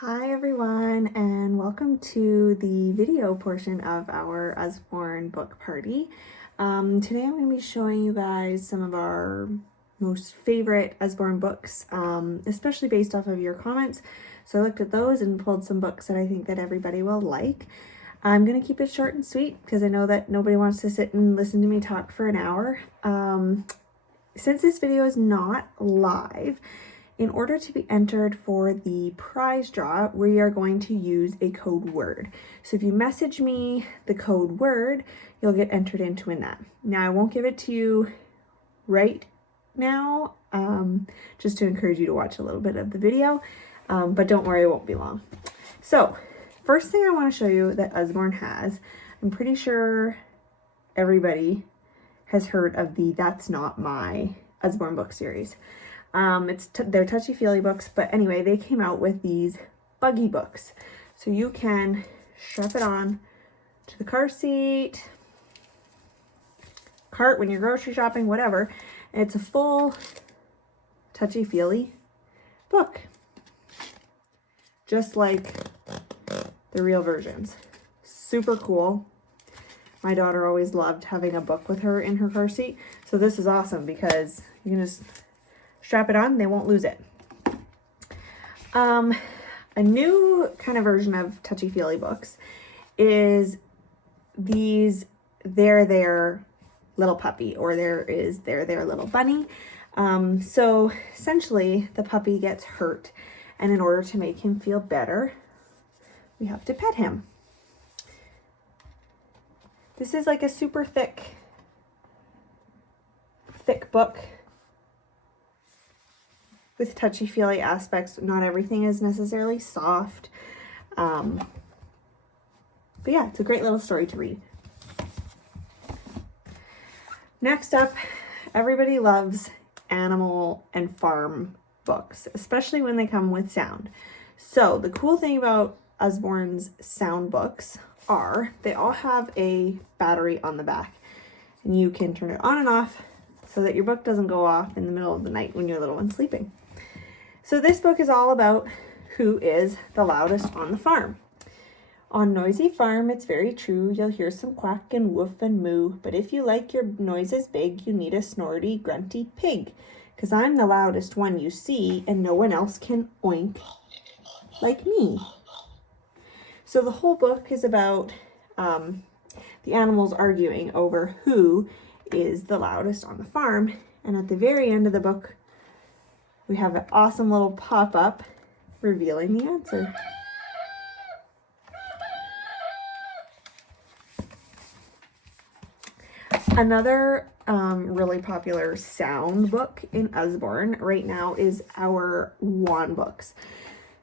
Hi everyone, and welcome to the video portion of our Usborne book party. Today I'm going to be showing you guys some of our most favorite Usborne books, especially based off of your comments. So I looked at those and pulled some books that I think that everybody will like. I'm going to keep it short and sweet because I know that nobody wants to sit and listen to me talk for an hour. Since this video is not live, in order to be entered for the prize draw, we are going to use a code word. So if you message me the code word, you'll get entered into win that. Now I won't give it to you right now, just to encourage you to watch a little bit of the video, but don't worry, it won't be long. So first thing I want to show you that Usborne has, I'm pretty sure everybody has heard of the That's Not My Usborne book series. They're touchy-feely books, but anyway, they came out with these buggy books. So you can strap it on to the car seat, cart when you're grocery shopping, whatever. And it's a full touchy-feely book, just like the real versions. Super cool. My daughter always loved having a book with her in her car seat. So this is awesome because you can just strap it on, they won't lose it. A new kind of version of touchy-feely books is these There Little Puppy, or There Little Bunny. So essentially the puppy gets hurt, and in order to make him feel better, we have to pet him. This is like a super thick book with touchy-feely aspects. Not everything is necessarily soft. But yeah, it's a great little story to read. Next up, everybody loves animal and farm books, especially when they come with sound. So the cool thing about Usborne's sound books are they all have a battery on the back, and you can turn it on and off so that your book doesn't go off in the middle of the night when your little one's sleeping. So this book is all about who is the loudest on the farm. On noisy farm, it's very true, you'll hear some quack and woof and moo, but if you like your noises big, you need a snorty, grunty pig, 'cause I'm the loudest one you see, and no one else can oink like me. So the whole book is about the animals arguing over who is the loudest on the farm, and at the very end of the book, we have an awesome little pop-up revealing the answer. Another really popular sound book in Usborne right now is our wand books.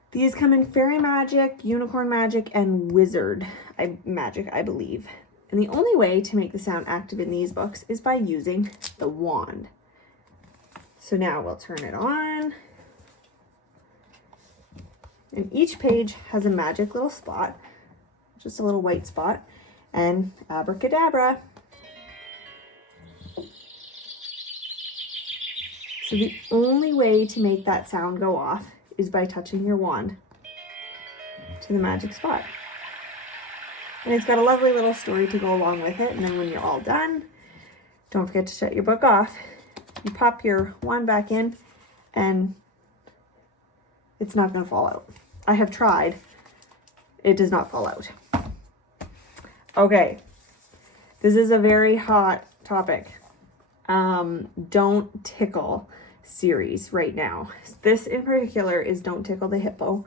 These come in fairy magic, unicorn magic, and wizard magic, I believe. And the only way to make the sound active in these books is by using the wand. So now we'll turn it on. And each page has a magic little spot, just a little white spot, and abracadabra. So the only way to make that sound go off is by touching your wand to the magic spot. And it's got a lovely little story to go along with it. And then when you're all done, don't forget to shut your book off. You pop your wand back in and it's not going to fall out. I have tried. It does not fall out. Okay. This is a very hot topic. Don't Tickle series right now. This in particular is Don't Tickle the Hippo.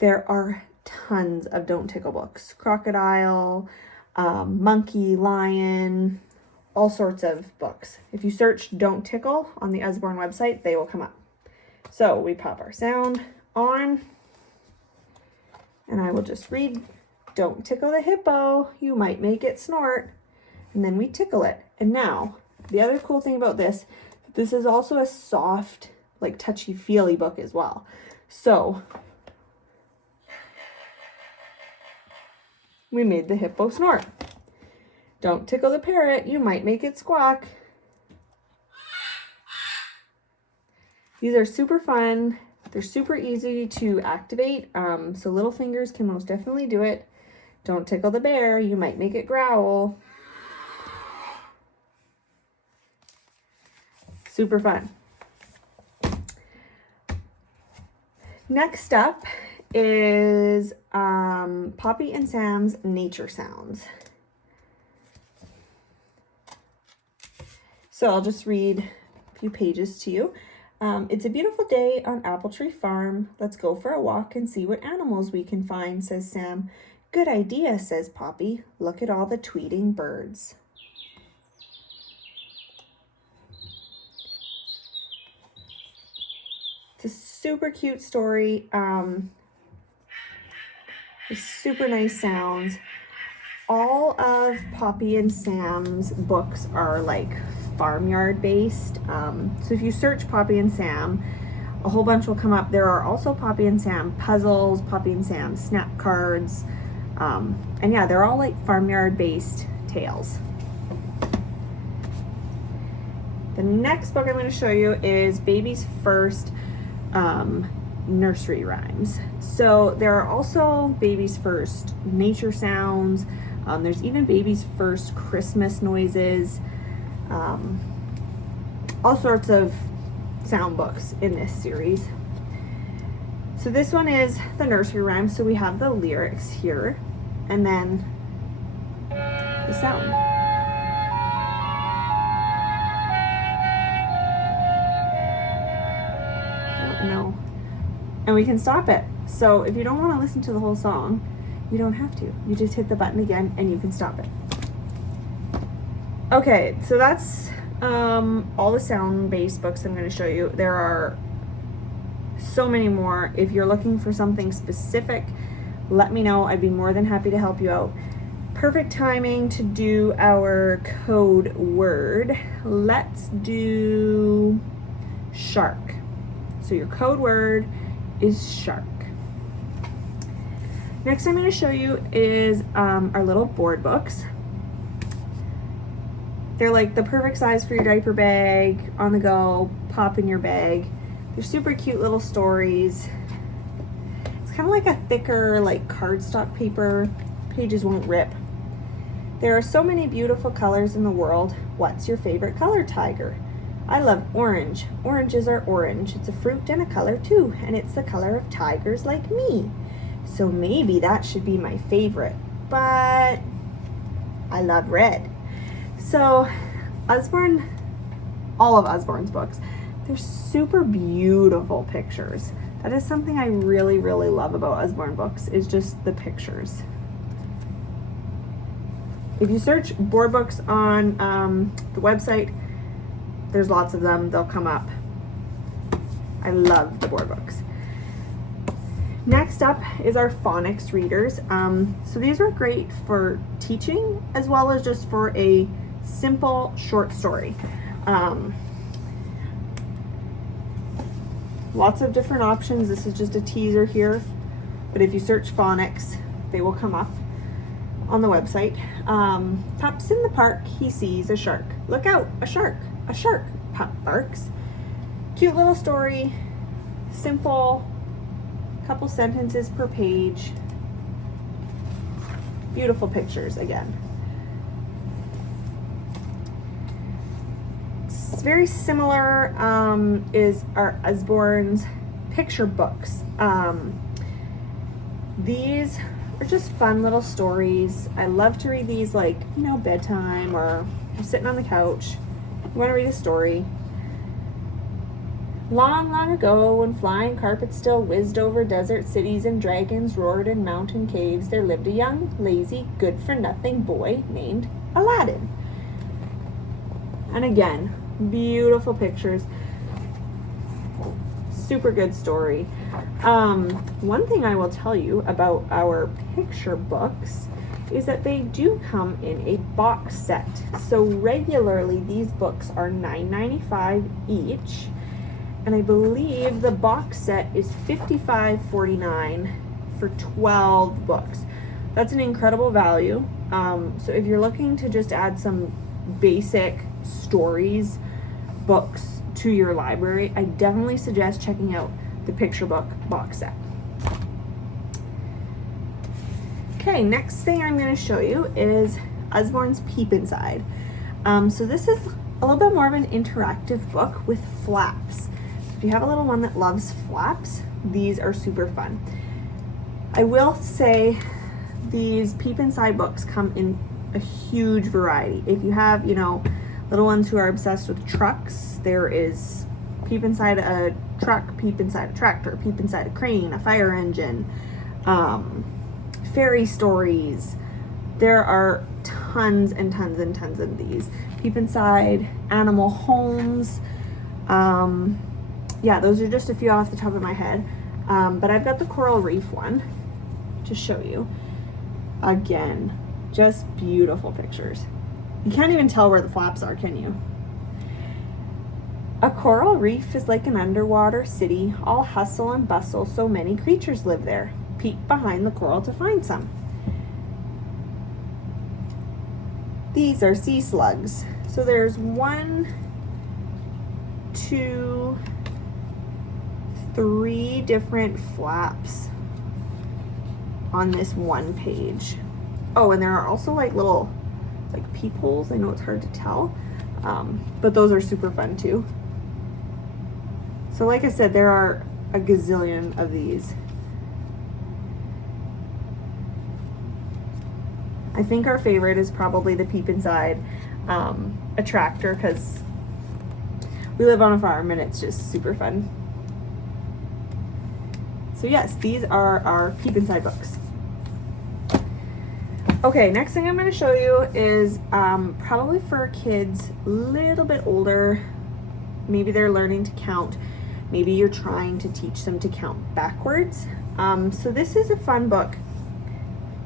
There are tons of Don't Tickle books. Crocodile, monkey, lion, all sorts of books. If you search Don't Tickle on the Usborne website, they will come up. So we pop our sound on, and I will just read, "Don't tickle the hippo, you might make it snort." And then we tickle it. And now, the other cool thing about this is also a soft, like touchy-feely book as well. So we made the hippo snort. Don't tickle the parrot, you might make it squawk. These are super fun, They're super easy to activate, so little fingers can most definitely do it. Don't tickle the bear, you might make it growl. Super fun. Next up is Poppy and Sam's Nature Sounds. So I'll just read a few pages to you. It's a beautiful day on Apple Tree Farm. Let's go for a walk and see what animals we can find, says Sam. Good idea, says Poppy. Look at all the tweeting birds. It's a super cute story. Super nice sounds. All of Poppy and Sam's books are like farmyard based. So if you search Poppy and Sam, a whole bunch will come up. There are also Poppy and Sam puzzles, Poppy and Sam snap cards. And yeah, they're all like farmyard based tales. The next book I'm going to show you is Baby's First Nursery Rhymes. So there are also Baby's First Nature Sounds. There's even Baby's First Christmas Noises. All sorts of sound books in this series. So this one is the nursery rhymes. So we have the lyrics here and then the sound. No. And we can stop it. So if you don't want to listen to the whole song, you don't have to. You just hit the button again and you can stop it. Okay, so that's all the sound-based books I'm going to show you. There are so many more. If you're looking for something specific, let me know. I'd be more than happy to help you out. Perfect timing to do our code word. Let's do shark. So your code word is shark. Next I'm going to show you is our little board books. They're like the perfect size for your diaper bag, on the go, pop in your bag. They're super cute little stories. It's kind of like a thicker like cardstock paper. Pages won't rip. There are so many beautiful colors in the world. What's your favorite color, Tiger? I love orange. Oranges are orange. It's a fruit and a color too, and it's the color of tigers like me. So maybe that should be my favorite, but I love red. So Usborne, all of Usborne's books, they're super beautiful pictures. That is something I really, really love about Usborne books, is just the pictures. If you search board books on the website, there's lots of them. They'll come up. I love the board books. Next up is our phonics readers. So these are great for teaching as well as just for a simple short story. Lots of different options. This is just a teaser here, but if you search phonics, they will come up on the website. Pups in the park, he sees a shark. Look out, a shark, Pup barks. Cute little story, simple, couple sentences per page. Beautiful pictures again. It's very similar is our Usborne's picture books. These are just fun little stories. I love to read these like, you know, bedtime, or you're sitting on the couch, you want to read a story. Long, long ago, when flying carpets still whizzed over desert cities and dragons roared in mountain caves, there lived a young, lazy, good-for-nothing boy named Aladdin. And again, beautiful pictures. Super good story. One thing I will tell you about our picture books is that they do come in a box set. So regularly, these books are $9.95 each. And I believe the box set is $55.49 for 12 books. That's an incredible value. So if you're looking to just add some basic stories, books to your library, I definitely suggest checking out the picture book box set. Okay, next thing I'm going to show you is Usborne's Peep Inside. So this is a little bit more of an interactive book with flaps. So if you have a little one that loves flaps, these are super fun. I will say these Peep Inside books come in a huge variety. If you have, you know, little ones who are obsessed with trucks, there is Peep Inside a truck, Peep Inside a tractor, Peep Inside a crane, a fire engine, fairy stories. There are tons and tons and tons of these. Peep Inside animal homes. Yeah, those are just a few off the top of my head. But I've got the coral reef one to show you. Again, just beautiful pictures. You can't even tell where the flaps are, can you? A coral reef is like an underwater city, all hustle and bustle, so many creatures live there. Peek behind the coral to find some. These are sea slugs. So there's 1, 2, 3 different flaps on this one page. Oh, and there are also like little like peepholes. I know it's hard to tell, but those are super fun too. So like I said, there are a gazillion of these. I think our favorite is probably the Peep Inside a tractor, because we live on a farm and it's just super fun. So yes, these are our Peep Inside books. Okay, next thing I'm going to show you is probably for kids a little bit older. Maybe they're learning to count. Maybe you're trying to teach them to count backwards. So this is a fun book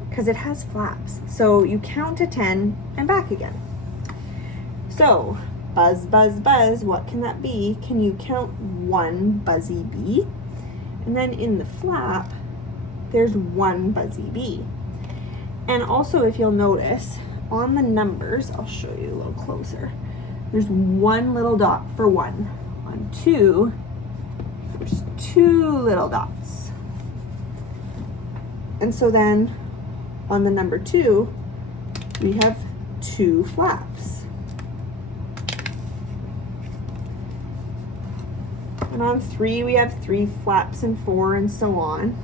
because it has flaps. So you count to 10 and back again. So buzz, buzz, buzz, what can that be? Can you count 1 buzzy bee? And then in the flap, there's 1 buzzy bee. And also, if you'll notice, on the numbers, I'll show you a little closer. There's 1 little dot for 1. On 2, there's 2 little dots. And so then on the number 2, we have 2 flaps. And on 3, we have 3 flaps, and 4, and so on.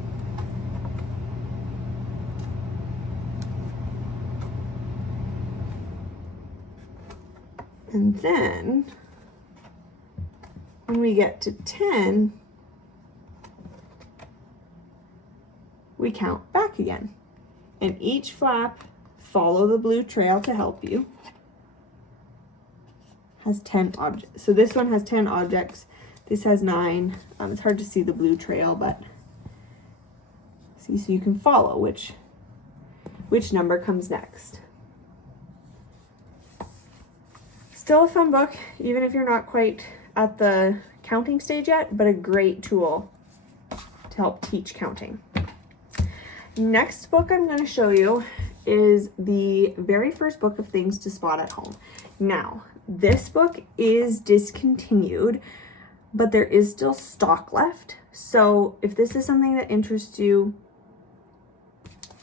And then when we get to 10, we count back again. And each flap, follow the blue trail to help you, has 10 objects. So this one has 10 objects. This has 9. It's hard to see the blue trail, but see, so you can follow which number comes next. Still a fun book, even if you're not quite at the counting stage yet, but a great tool to help teach counting. Next book I'm going to show you is the very first book of things to spot at home. Now, this book is discontinued, but there is still stock left. So if this is something that interests you,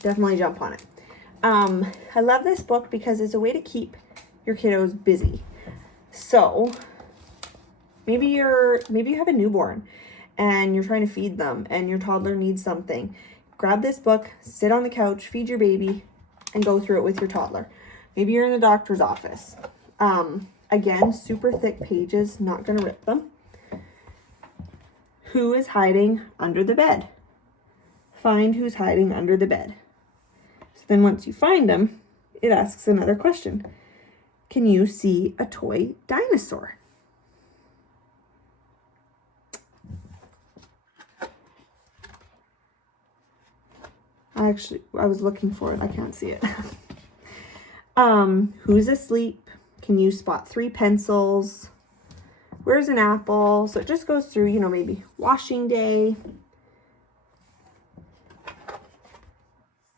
definitely jump on it. I love this book because it's a way to keep your kiddos busy. So maybe you have a newborn and you're trying to feed them and your toddler needs something. Grab this book, sit on the couch, feed your baby, and go through it with your toddler. Maybe you're in the doctor's office. Again, super thick pages, not gonna rip them. Who is hiding under the bed? Find who's hiding under the bed. So then once you find them, it asks another question. Can you see a toy dinosaur? I was looking for it. I can't see it. Who's asleep? Can you spot 3 pencils? Where's an apple? So it just goes through, you know, maybe washing day.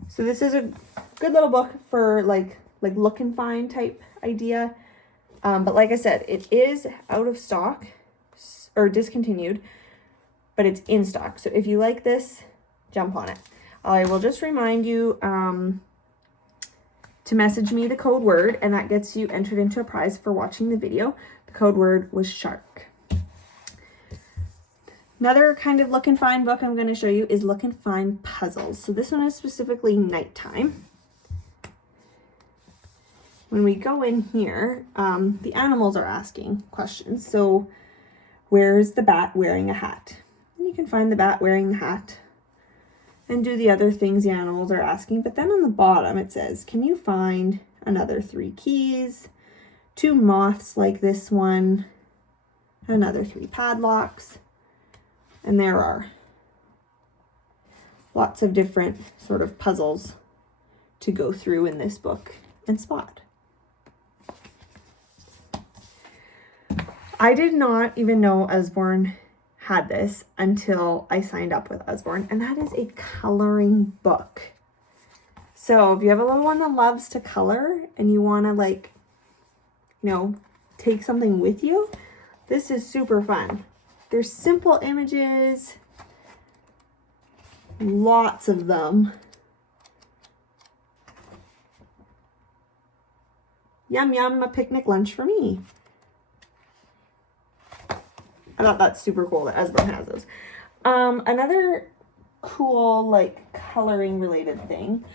So this is a good little book for like look and find type idea. But like I said, it is out of stock or discontinued, but it's in stock. So if you like this, jump on it. I will just remind you to message me the code word, and that gets you entered into a prize for watching the video. The code word was shark. Another kind of look and find book I'm going to show you is Look and Find Puzzles. So this one is specifically nighttime. When we go in here, the animals are asking questions. So where's the bat wearing a hat? And you can find the bat wearing the hat and do the other things the animals are asking. But then on the bottom it says, can you find another 3 keys, 2 moths like this one, another 3 padlocks? And there are lots of different sort of puzzles to go through in this book and spot. I did not even know Usborne had this until I signed up with Usborne, and that is a coloring book. So if you have a little one that loves to color and you want to, like, you know, take something with you, this is super fun. There's simple images, lots of them. Yum yum, a picnic lunch for me. I thought that's super cool that Usborne has those. Another cool, like, coloring related thing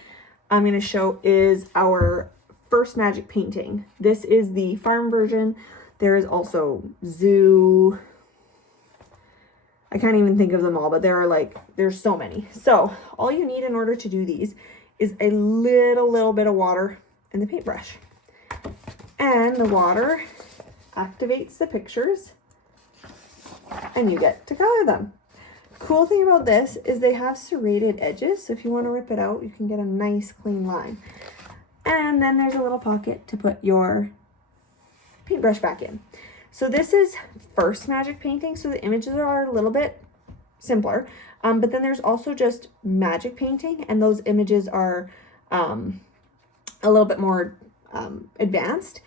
I'm going to show is our first magic painting. This is the farm version. There is also zoo. I can't even think of them all, but there's so many. So all you need in order to do these is a little bit of water and the paintbrush. And the water activates the pictures and you get to color them. Cool thing about this is they have serrated edges. So if you want to rip it out, you can get a nice clean line. And then there's a little pocket to put your paintbrush back in. So this is first magic painting, so the images are a little bit simpler. But then there's also just magic painting, and those images are a little bit more advanced.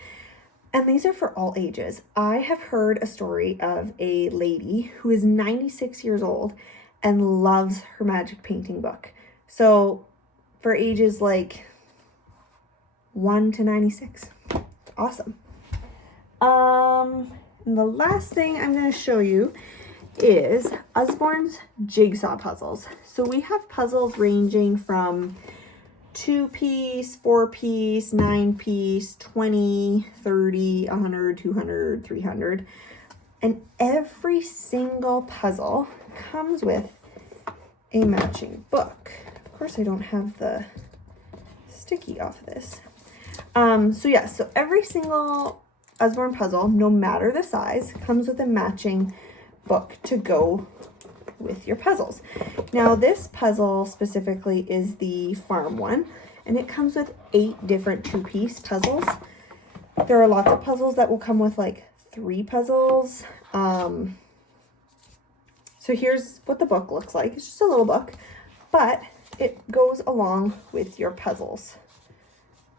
And these are for all ages. I have heard a story of a lady who is 96 years old and loves her magic painting book. So for ages like 1 to 96, awesome. And the last thing I'm going to show you is Usborne's jigsaw puzzles. So we have puzzles ranging from 2-piece, 4-piece, 9-piece, 20, 30, 100, 200, 300. And every single puzzle comes with a matching book. Of course, I don't have the sticky off of this. So every single Usborne puzzle, no matter the size, comes with a matching book to go with your puzzles. Now this puzzle specifically is the farm one, and it comes with 8 different 2-piece puzzles. There are lots of puzzles that will come with like 3 puzzles. So here's what the book looks like. It's just a little book, but it goes along with your puzzles.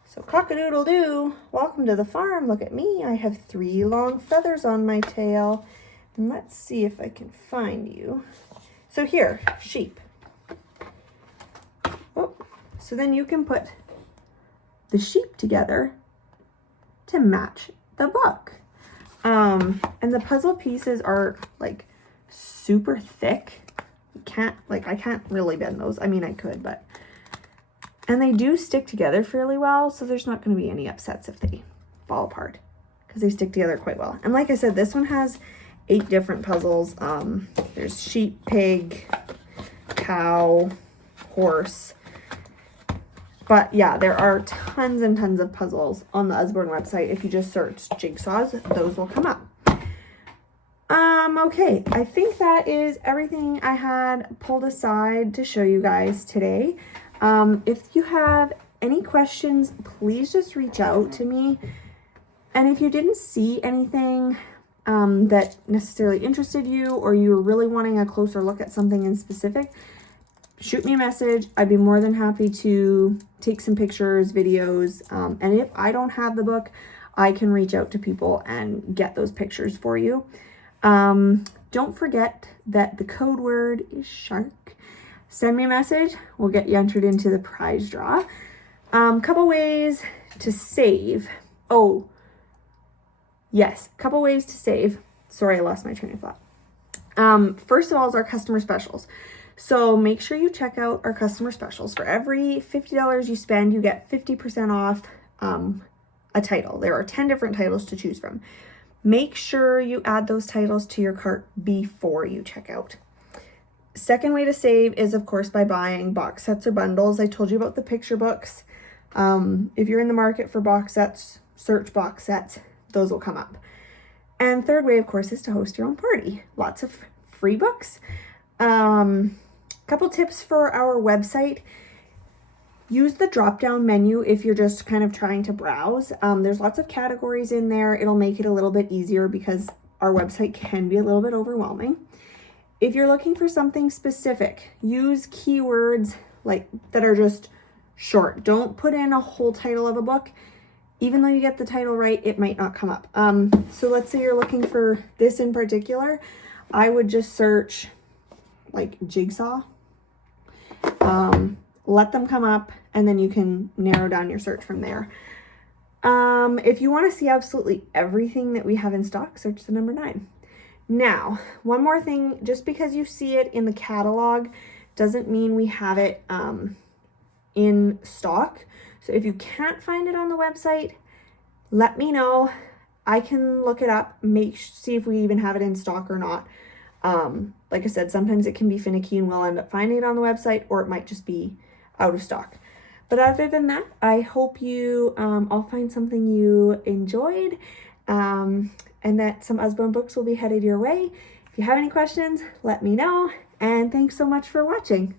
So cock-a-doodle-doo, welcome to the farm. Look at me, I have 3 long feathers on my tail. And let's see if I can find you. So here, sheep. Oh, so then you can put the sheep together to match the book. And the puzzle pieces are like super thick. I can't really bend those. I mean, I could, but. And they do stick together fairly well, so there's not going to be any upsets if they fall apart because they stick together quite well. And like I said, this one has 8 different puzzles. There's sheep, pig, cow, horse. But yeah, there are tons and tons of puzzles on the Usborne website. If you just search jigsaws, those will come up. Okay, I think that is everything I had pulled aside to show you guys today. If you have any questions, please just reach out to me. And if you didn't see anything that necessarily interested you, or you were really wanting a closer look at something in specific, shoot me a message. I'd be more than happy to take some pictures, videos, and if I don't have the book, I can reach out to people and get those pictures for you. Don't forget that the code word is shark. Send me a message. We'll get you entered into the prize draw. Couple ways to save. Oh, yes, couple ways to save. Sorry, I lost my train of thought. First of all is our customer specials. So make sure you check out our customer specials. For every $50 you spend, you get 50% off a title. There are 10 different titles to choose from. Make sure you add those titles to your cart before you check out. Second way to save is, of course, by buying box sets or bundles. I told you about the picture books. If you're in the market for box sets, search box sets. Those will come up. And third way, of course, is to host your own party. Lots of free books. Couple tips for our website. Use the drop-down menu if you're just kind of trying to browse. There's lots of categories in there. It'll make it a little bit easier because our website can be a little bit overwhelming. If you're looking for something specific, use keywords like that are just short. Don't put in a whole title of a book. Even though you get the title right, it might not come up. So let's say you're looking for this in particular. I would just search like jigsaw. Let them come up, and then you can narrow down your search from there. If you want to see absolutely everything that we have in stock, search the number 9. Now, one more thing, just because you see it in the catalog doesn't mean we have it in stock. So if you can't find it on the website, let me know. I can look it up, see if we even have it in stock or not. Like I said, sometimes it can be finicky and we'll end up finding it on the website, or it might just be out of stock. But other than that, I hope you all find something you enjoyed, and that some Usborne books will be headed your way. If you have any questions, let me know, and thanks so much for watching.